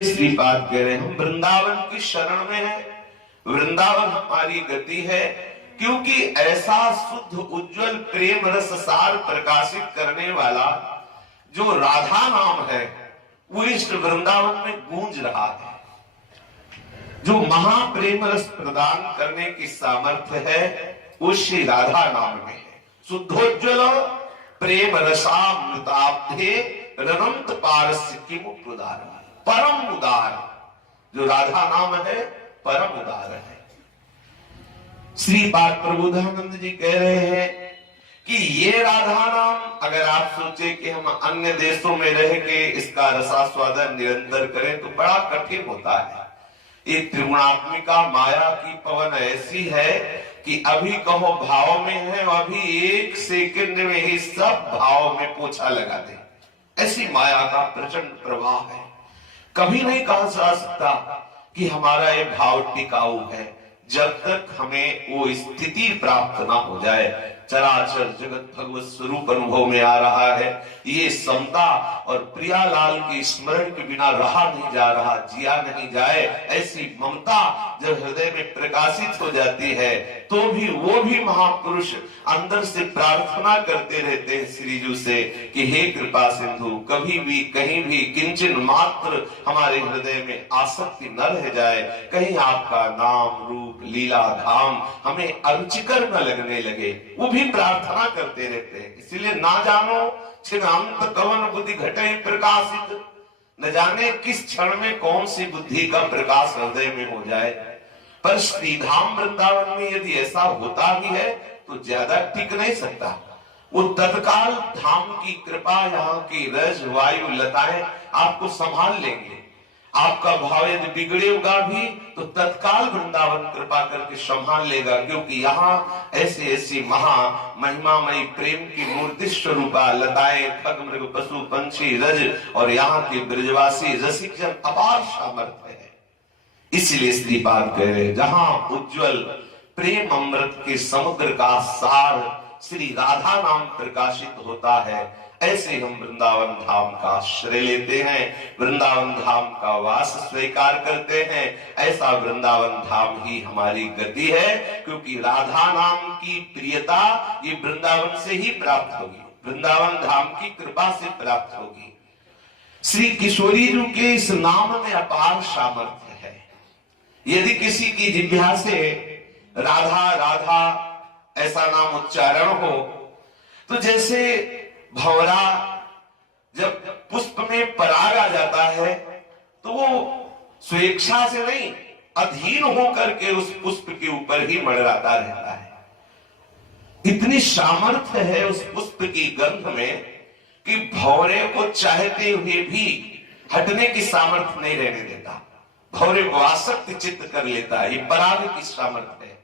श्रीपाद कह रहे हैं हम वृंदावन की शरण में है, वृंदावन हमारी गति है, क्योंकि ऐसा शुद्ध उज्जवल प्रेम रस सार प्रकाशित करने वाला जो राधा नाम है वो इस वृंदावन में गूंज रहा है। जो महाप्रेम रस प्रदान करने की सामर्थ्य है वो श्री राधा नाम में है। शुद्धोज्वल प्रेम रसामृताब्धे रनंत पारस्य किम प्रदान, परम उदार जो राधा नाम है परम उदार है। श्रीपाद प्रबोधानंद जी कह रहे हैं कि ये राधा नाम अगर आप सोचे कि हम अन्य देशों में रह के इसका रसास्वादन निरंतर करें तो बड़ा कठिन होता है। ये त्रिगुणात्मिका माया की पवन ऐसी है कि अभी कहो भाव में है, अभी एक सेकंड में ही सब भाव में पोछा लगा दे, ऐसी माया का प्रचंड प्रवाह है। कभी नहीं कहा जा सकता कि हमारा ये भाव टिकाऊ है जब तक हमें वो स्थिति प्राप्त ना हो जाए। चराचर जगत भगवत स्वरूप अनुभव में आ रहा है, ये समता और प्रियालाल के स्मरण के बिना रहा नहीं जा रहा, जिया नहीं जाए, ऐसी ममता जब हृदय में प्रकाशित हो जाती है तो भी वो भी महापुरुष अंदर से प्रार्थना करते रहते हैं श्रीजू से कि हे कृपा सिंधु कभी भी कहीं भी किंचन मात्र हमारे हृदय में आसक्ति न रह जाए, कहीं आपका नाम रूप लीला धाम हमें अरुचिकर न लगने लगे, वो भी प्रार्थना करते रहते हैं। इसलिए ना जानो छिन्नांत कवन बुद्धि घटे प्रकाशित, न जाने किस क्षण में कौन सी बुद्धि का प्रकाश हृदय में हो जाए। पर श्रीधाम वृंदावन में यदि ऐसा होता भी है तो ज्यादा टिक नहीं सकता। वो तत्काल धाम की कृपा, यहाँ की रज वायु लताएं आपको संभाल लेंगे। आपका भाव यदि बिगड़ेगा भी तो तत्काल वृंदावन कृपा करके संभाल लेगा, क्योंकि यहाँ ऐसी ऐसी महा महिमामयी प्रेम की मूर्ति स्वरूपा लताएं, खग मृग पशु पंछी रज और यहाँ के ब्रजवासी रसिक जन अपार सामर्थ्य है। इसलिए श्रीपाद कह रहे जहां उज्जवल प्रेम अमृत के समुद्र का सार श्री राधा नाम प्रकाशित होता है, ऐसे हम वृंदावन धाम का आश्रय लेते हैं, वृंदावन धाम का वास स्वीकार करते हैं। ऐसा वृंदावन धाम ही हमारी गति है, क्योंकि राधा नाम की प्रियता ये वृंदावन से ही प्राप्त होगी, वृंदावन धाम की कृपा से प्राप्त होगी। श्री किशोरी जी के इस नाम में अपार सामर्थ्य है। यदि किसी की जिह्वा से राधा राधा ऐसा नाम उच्चारण हो तो जैसे भंवरा जब पुष्प में पराग आ जाता है तो वो स्वेच्छा से नहीं अधीन होकर के उस पुष्प के ऊपर ही मंडराता रहता है। इतनी सामर्थ्य है उस पुष्प की गंध में कि भंवरे को चाहते हुए भी हटने की सामर्थ्य नहीं रहने देता, भंवरे को आसक्त चित्त कर लेता है। ये पराग की सामर्थ्य है।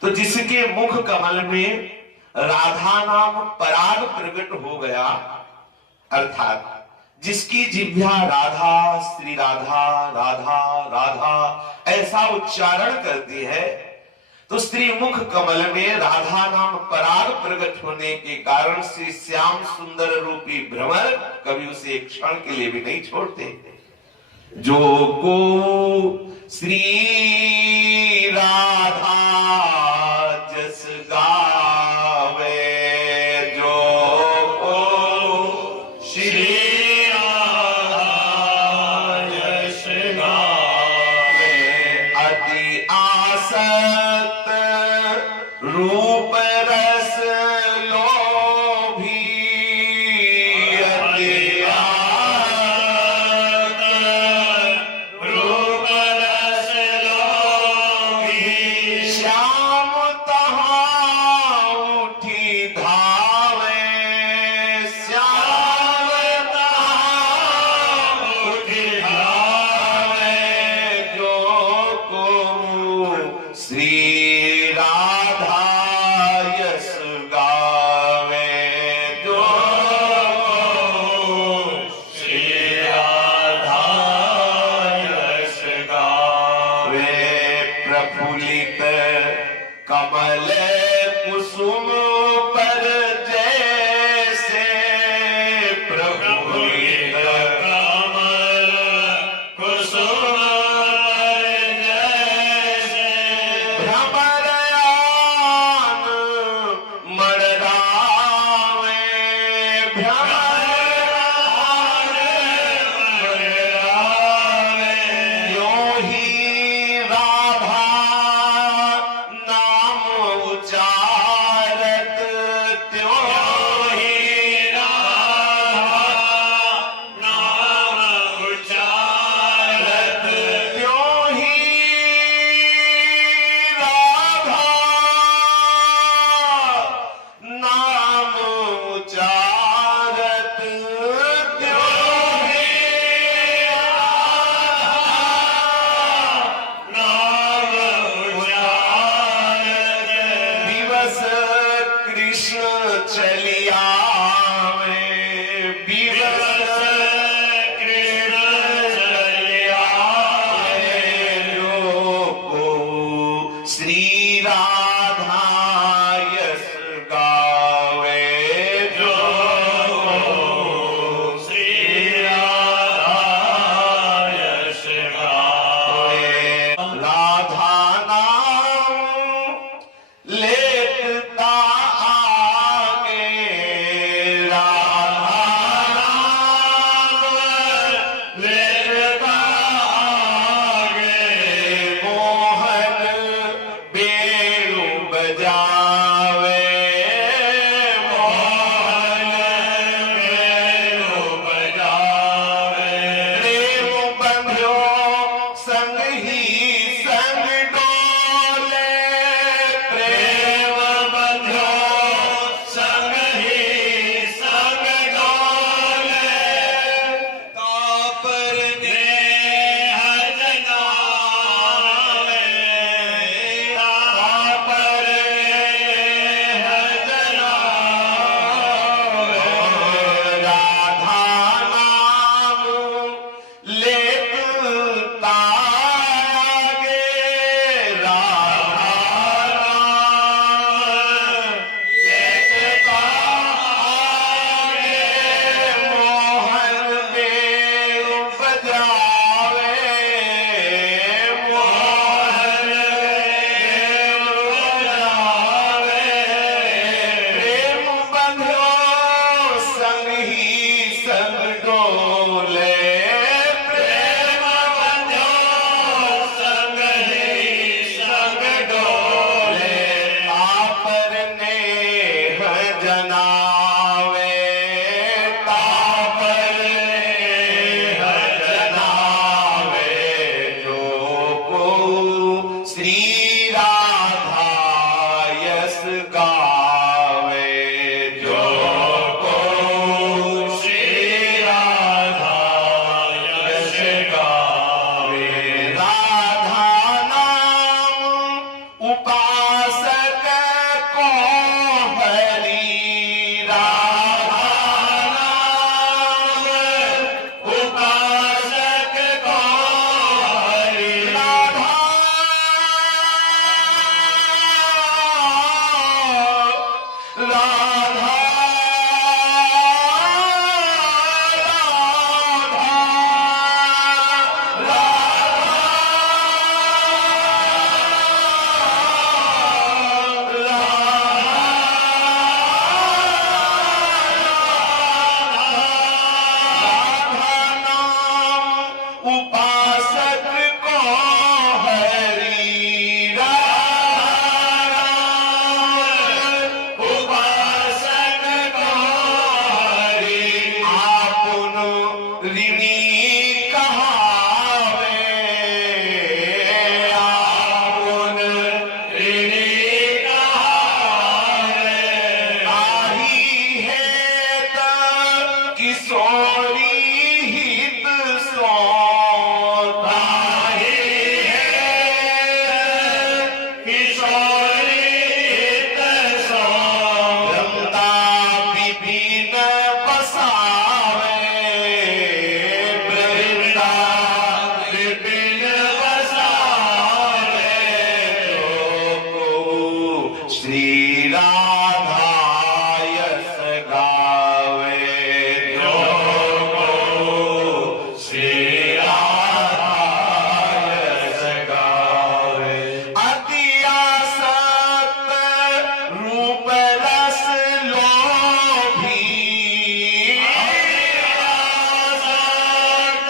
तो जिसके मुख कमल में राधा नाम पराग प्रकट हो गया, अर्थात जिसकी जिह्वा राधा श्री राधा राधा राधा ऐसा उच्चारण करती है, तो स्त्री मुख कमल में राधा नाम पराग प्रकट होने के कारण से श्याम सुंदर रूपी भ्रमर कभी उसे एक क्षण के लिए भी नहीं छोड़ते। जो को श्री राधा जस गावे, जो को श्री राधा जस गावे, अति आसक्त रूप रस लोभी, अति कमल कुसुम पर जैसे प्रभु कमल कुसुम उपासक को हरि राधा, उपासक को हरि आपुन ऋणी कहावे, आपुन ऋणी कहावे। आही है त किशोरी हित सो, ताही है किशोरी हित सो। वृंदा विपिन बसावे, वृंदा विपिन बसावे। को श्री राधा यस गावे, श्री राधा यस गावे। अति आसक्त रूप रस लोभी, आसक्त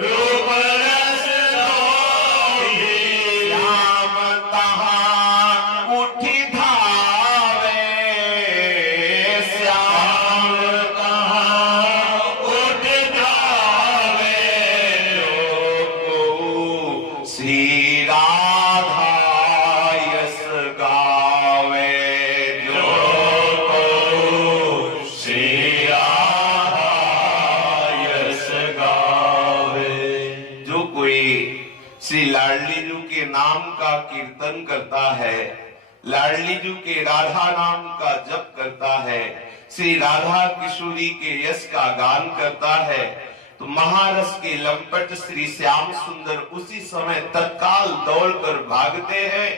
रूप रस लोभी। श्याम तहाँ उठी धावे, श्याम तहाँ उठ धावे। लोको श्री राधा यस गावे, लोको श्री राधा यस गावे। जो कोई श्री लाडली जी के नाम का कीर्तन करता है, लाडली जी के राधा नाम का जप करता है, श्री राधा किशोरी के यश का गान करता है, तो महारस के लंपट श्री श्याम सुंदर उसी समय तत्काल दौड़कर भागते हैं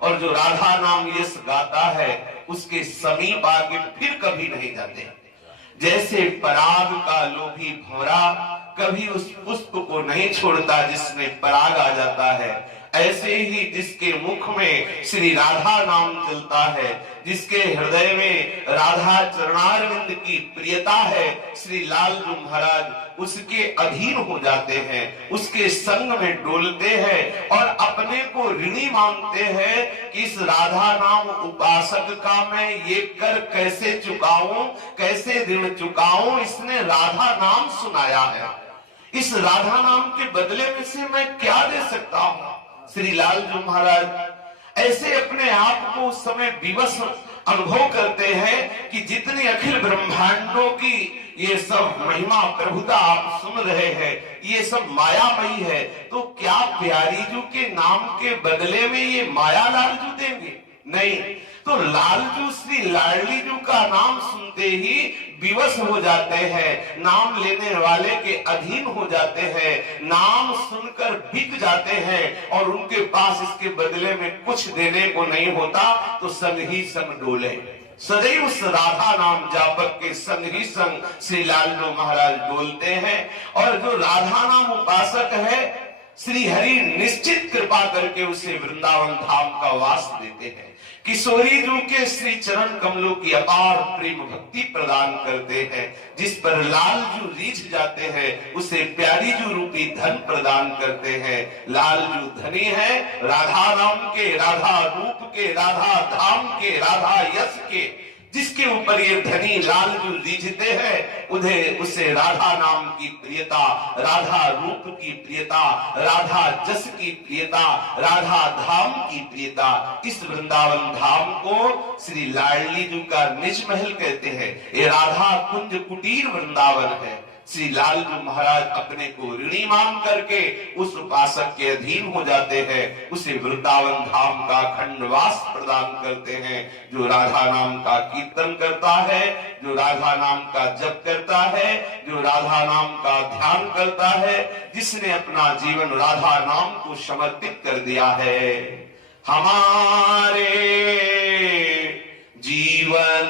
और जो राधा नाम यश गाता है उसके समीप आगे फिर कभी नहीं जाते। जैसे पराग का लोभी भंवरा कभी उस पुष्प को नहीं छोड़ता जिसमें पराग आ जाता है, ऐसे ही जिसके मुख में श्री राधा नाम चलता है, जिसके हृदय में राधा चरणारविंद की प्रियता है, श्री लालजू महाराज उसके अधीन हो जाते हैं, उसके संग में डोलते हैं और अपने को ऋणी मानते हैं कि इस राधा नाम उपासक का मैं ये कर कैसे चुकाऊं, कैसे ऋण चुकाऊं। इसने राधा नाम सुनाया है, इस राधा नाम के बदले में से मैं क्या दे सकता हूं। श्री लालजू महाराज ऐसे अपने आप को उस समय विवश अनुभव करते हैं कि जितनी अखिल ब्रह्मांडों की ये सब महिमा प्रभुता आप सुन रहे हैं, ये सब मायामयी है, तो क्या प्यारीजू के नाम के बदले में ये माया लालजू देंगे? नहीं, तो लालजू श्री लाडलीजू का नाम सुनते ही विवश हो जाते हैं, नाम लेने वाले के अधीन हो जाते हैं, नाम सुनकर बिक जाते हैं और उनके पास इसके बदले में कुछ देने को नहीं होता, तो संग ही संग डोले। सदैव उस राधा नाम जापक के संग ही संग श्री लालजू महाराज डोलते हैं और जो राधा नाम उपासक है श्री हरि निश्चित कृपा करके उसे वृंदावन धाम का वास देते हैं। किशोरी जू के श्री चरण कमलों की अपार प्रेम भक्ति प्रदान करते हैं, जिस पर लालजू रीझ जाते हैं उसे प्यारी जू रूपी धन प्रदान करते हैं। लालजू धनी है राधा नाम के, राधा रूप के, राधा धाम के, राधा यश के, जिसके ऊपर ये धनी लालजू रीझते हैं उसे राधा नाम की प्रियता, राधा रूप की प्रियता, राधा जस की प्रियता, राधा धाम की प्रियता, इस वृंदावन धाम को श्री लाडलीजू का निज महल कहते हैं। ये राधा कुंज कुटीर वृंदावन है। श्री लालजू महाराज अपने को ऋणी मान करके उस उपासक के अधीन हो जाते हैं, उसे वृंदावन धाम का खंडवास प्रदान करते हैं। जो राधा नाम का कीर्तन करता है, जो राधा नाम का जप करता है, जो राधा नाम का ध्यान करता है, जिसने अपना जीवन राधा नाम को समर्पित कर दिया है, हमारे जीवन